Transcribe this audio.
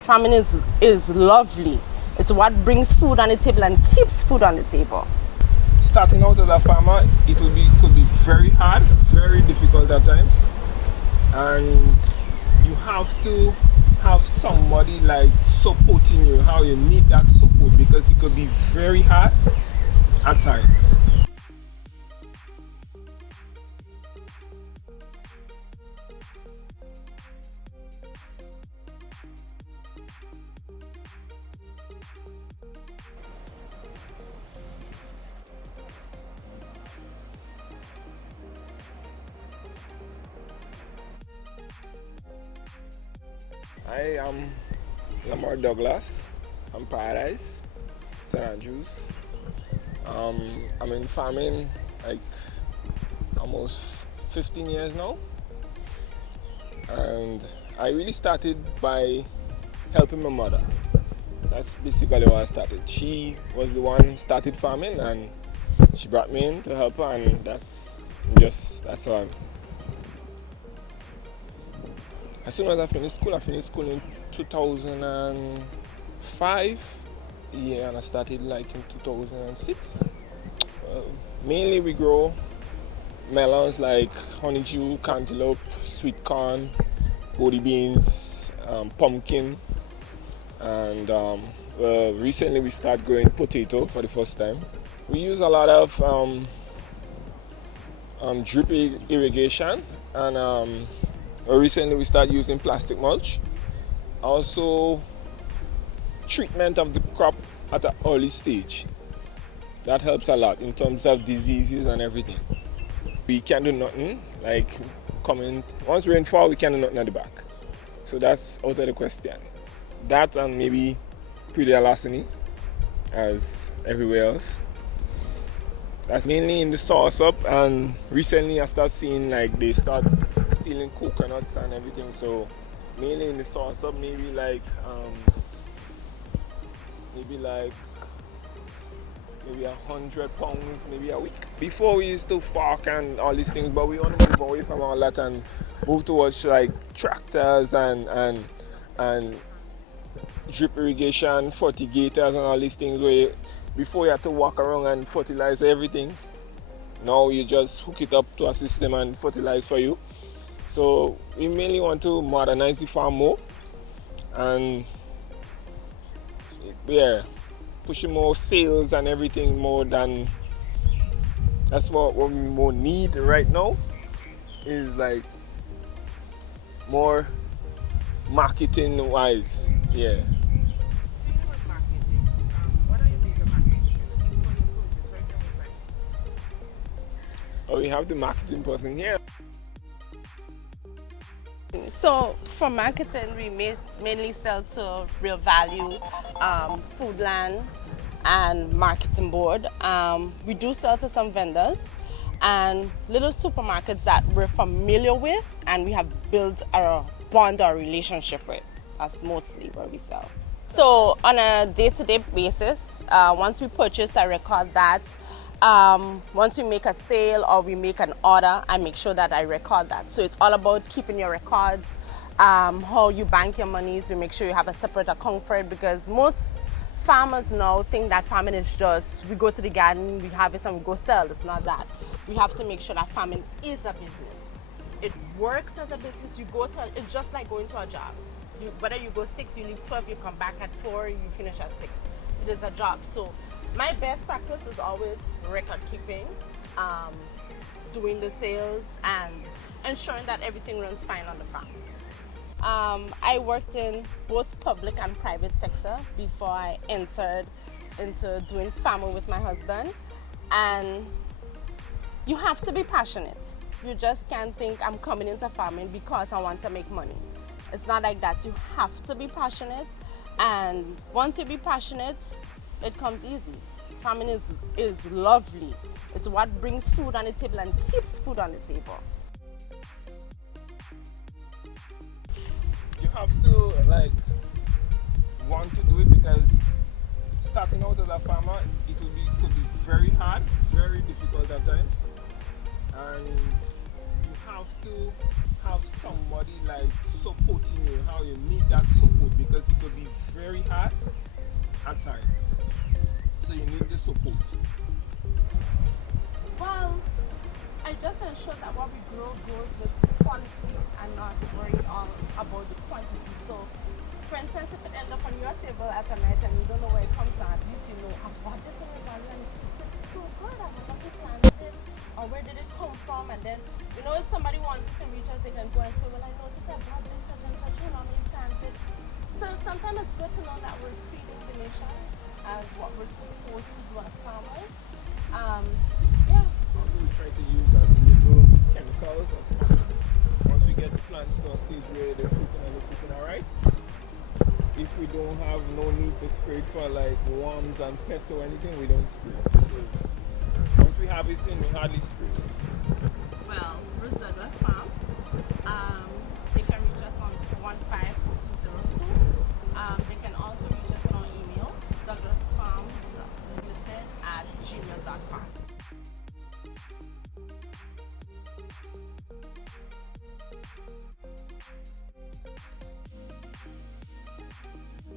Farming is lovely. It's what brings food on the table and keeps food on the table. Starting out as a farmer, it could be very hard, very difficult at times, and you have to have somebody like supporting you. How you need that support, because it could be very hard at times. I am Daul Douglas. I'm Paradise, St. Andrews. I'm in farming like almost 15 years now, and I really started by helping my mother. That's basically why I started. She was the one started farming, and she brought me in to help her, and that's how I'm. As soon as I finished school in 2005, yeah, and I started like in 2006. Mainly we grow melons like honeydew, cantaloupe, sweet corn, bodi beans, pumpkin, and recently we started growing potato for the first time. We use a lot of drip irrigation, and recently we started using plastic mulch. Also, treatment of the crop at an early stage. That helps a lot in terms of diseases and everything. We can't do nothing, like once rainfall, we can't do nothing at the back. So that's out of the question. That and maybe pre-alasani, as everywhere else. That's mainly in the sauce up, and recently I start seeing like they start stealing coconuts and everything, so mainly in the sauce up, maybe 100 pounds maybe a week. Before we used to fork and all these things, but we want to move away from all that and move towards like tractors and drip irrigation, fertigators and all these things, where before you had to walk around and fertilize everything. Now you just hook it up to a system and fertilize for you. So we mainly want to modernize the farm more, and yeah, pushing more sales and everything more than that's what we more need right now, is like more marketing wise. Yeah. Oh, we have the marketing person here. So for marketing, we mainly sell to Real Value, Foodland, and Marketing Board. We do sell to some vendors and little supermarkets that we're familiar with and we have built a bond or relationship with. That's mostly where we sell. So on a day-to-day basis, once we purchase, I record that. Once we make a sale or we make an order, I make sure that I record that. So it's all about keeping your records, how you bank your monies. You make sure you have a separate account for it, because most farmers now think that farming is just, we go to the garden, we harvest and we go sell. It's not that. We have to make sure that farming is a business. It works as a business. It's just like going to a job. Whether you go 6, you leave 12, you come back at 4, you finish at 6. It is a job. So my best practice is always record keeping, doing the sales, and ensuring that everything runs fine on the farm. I worked in both public and private sector before I entered into doing farming with my husband. And you have to be passionate. You just can't think I'm coming into farming because I want to make money. It's not like that. You have to be passionate, and once you be passionate, it comes easy. Farming is lovely. It's what brings food on the table and keeps food on the table. have to like want to do it, because starting out as a farmer, could be very hard, very difficult at times, and you have to have somebody like supporting you. How you need that support, because it could be very hard at times. So you need the support. Well, I just ensure that what we grow grows with quality and not worry all about the quantity. So, for instance, if it ends up on your table at a night and you don't know where it comes from, at least you know, I bought this in Uganda and it tasted so good. I wonder who planted it, or where did it come from? And then, you know, if somebody wants to reach us, they can go and say, well, I noticed I bought this such and such, who normally plants it. So sometimes it's good to know that we're feeding the nation as what we're supposed to do as farmers. Yeah. Also, we try to use as little chemicals as possible. Once we get the plants to a stage where they're fruiting and they're fruiting alright, if we don't have no need to spray it for like worms and pests or anything, we don't spray it. So once we have it in, we hardly spray it. Well, Daul Douglas Farm,